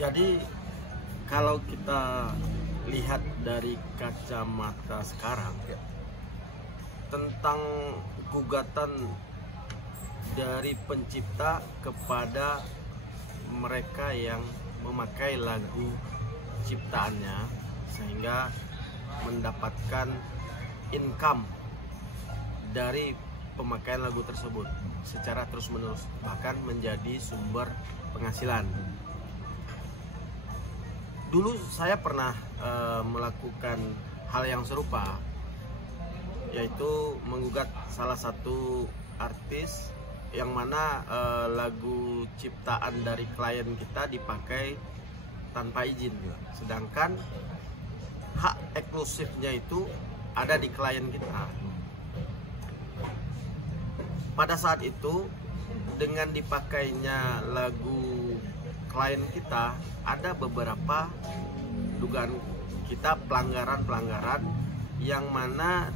Jadi kalau kita lihat dari kacamata sekarang tentang gugatan dari pencipta kepada mereka yang memakai lagu ciptaannya sehingga mendapatkan income dari pemakaian lagu tersebut secara terus-menerus, bahkan menjadi sumber penghasilan. Dulu saya pernah melakukan hal yang serupa, yaitu menggugat salah satu artis yang mana lagu ciptaan dari klien kita dipakai tanpa izin, sedangkan hak eksklusifnya itu ada di klien kita. Pada saat itu, dengan dipakainya lagu klien kita, ada beberapa dugaan kita pelanggaran-pelanggaran yang mana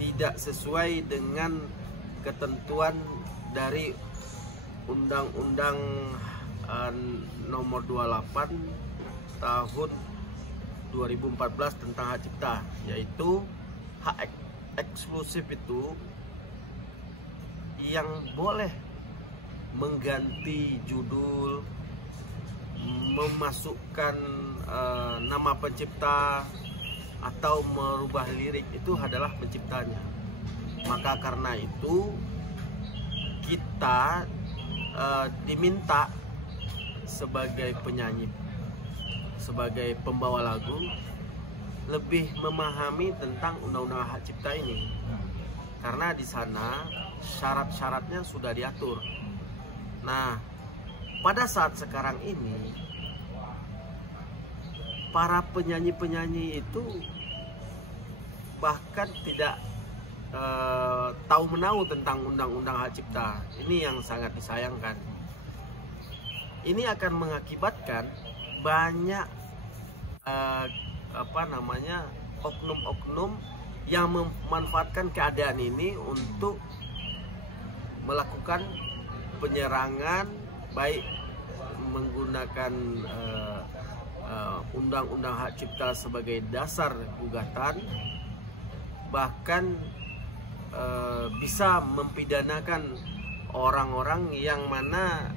tidak sesuai dengan ketentuan dari Undang-Undang Nomor 28 Tahun 2014 tentang hak cipta, yaitu hak eksklusif itu yang boleh mengganti judul, memasukkan nama pencipta, atau merubah lirik itu adalah penciptanya. Maka karena itu kita diminta sebagai penyanyi, sebagai pembawa lagu, lebih memahami tentang undang-undang hak cipta ini, karena di sana syarat-syaratnya sudah diatur. Nah, pada saat sekarang ini para penyanyi-penyanyi itu bahkan tidak tahu menahu tentang undang-undang hak cipta. Ini yang sangat disayangkan. Ini akan mengakibatkan banyak oknum-oknum yang memanfaatkan keadaan ini untuk melakukan penyerangan, baik menggunakan undang-undang hak cipta sebagai dasar gugatan, bahkan bisa mempidanakan orang-orang yang mana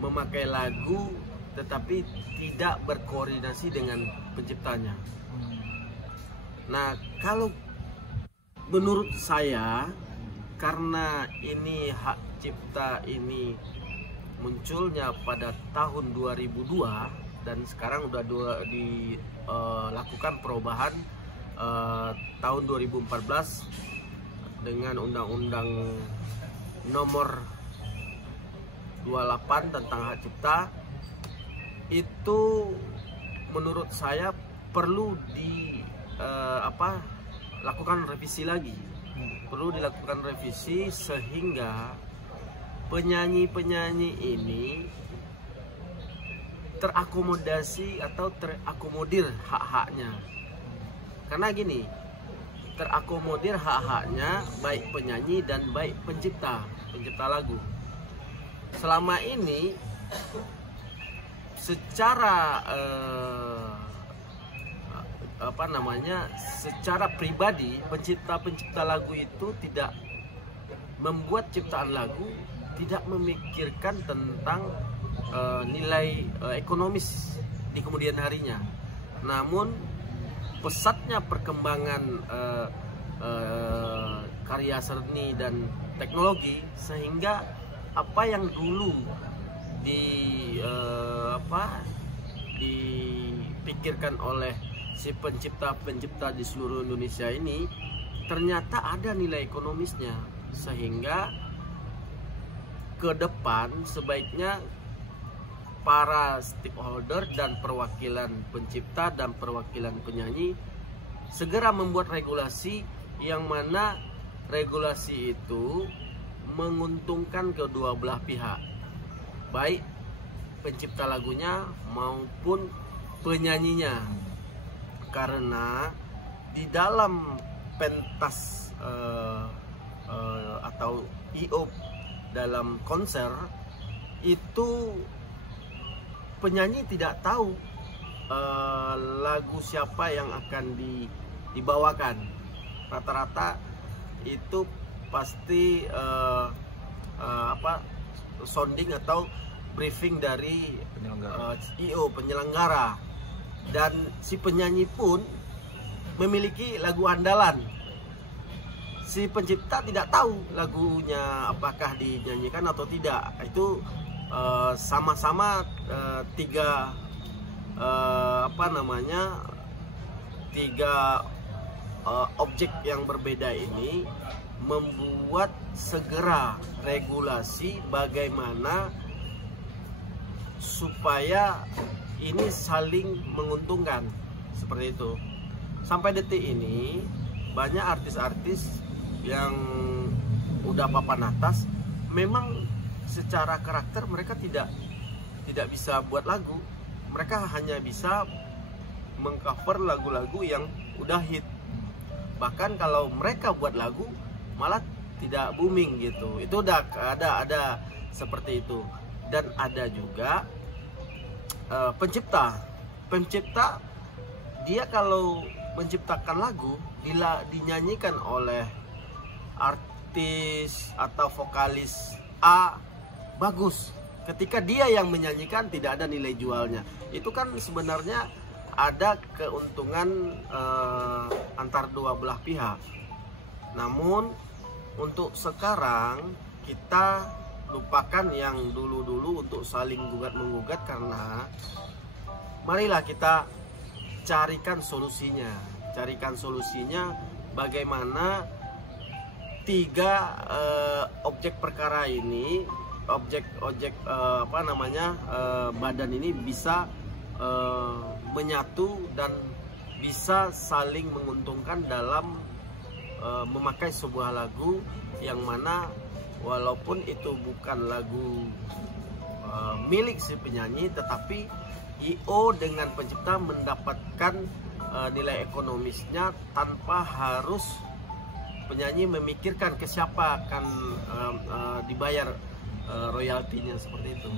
memakai lagu tetapi tidak berkoordinasi dengan penciptanya. Nah, kalau menurut saya, karena ini hak cipta ini munculnya pada tahun 2002 dan sekarang udah dilakukan perubahan tahun 2014 dengan Undang-Undang Nomor 28 tentang hak cipta, itu menurut saya perlu lakukan revisi lagi. Perlu dilakukan revisi sehingga penyanyi-penyanyi ini terakomodasi atau terakomodir hak-haknya. Karena gini, terakomodir hak-haknya baik penyanyi dan baik pencipta lagu. Selama ini secara secara pribadi pencipta lagu itu tidak membuat ciptaan lagu, tidak memikirkan tentang nilai ekonomis di kemudian harinya. Namun pesatnya perkembangan karya seni dan teknologi, sehingga apa yang dulu dipikirkan oleh si pencipta di seluruh Indonesia ini ternyata ada nilai ekonomisnya, sehingga ke depan sebaiknya para stakeholder dan perwakilan pencipta dan perwakilan penyanyi segera membuat regulasi yang mana regulasi itu menguntungkan kedua belah pihak, baik pencipta lagunya maupun penyanyinya. Karena di dalam pentas atau IO dalam konser itu penyanyi tidak tahu lagu siapa yang akan dibawakan. Rata-rata itu pasti sounding atau briefing dari penyelenggara, dan si penyanyi pun memiliki lagu andalan. Si pencipta tidak tahu lagunya apakah dinyanyikan atau tidak. Itu sama-sama tiga objek yang berbeda ini membuat segera regulasi bagaimana supaya ini saling menguntungkan, seperti itu. Sampai detik ini banyak artis-artis yang udah papan atas memang secara karakter mereka tidak bisa buat lagu. Mereka hanya bisa mengcover lagu-lagu yang udah hit. Bahkan kalau mereka buat lagu malah tidak booming gitu. Itu udah ada seperti itu. Dan ada juga pencipta, dia kalau menciptakan lagu dinyanyikan oleh artis atau vokalis A, bagus. Ketika dia yang menyanyikan tidak ada nilai jualnya. Itu kan sebenarnya ada keuntungan antar dua belah pihak. Namun untuk sekarang kita lupakan yang dulu-dulu untuk saling gugat-menggugat, karena marilah kita carikan solusinya. Bagaimana tiga objek perkara ini, badan ini bisa menyatu dan bisa saling menguntungkan dalam memakai sebuah lagu yang mana walaupun itu bukan lagu milik si penyanyi, tetapi IO dengan pencipta mendapatkan nilai ekonomisnya tanpa harus penyanyi memikirkan ke siapa akan dibayar royaltinya, seperti itu.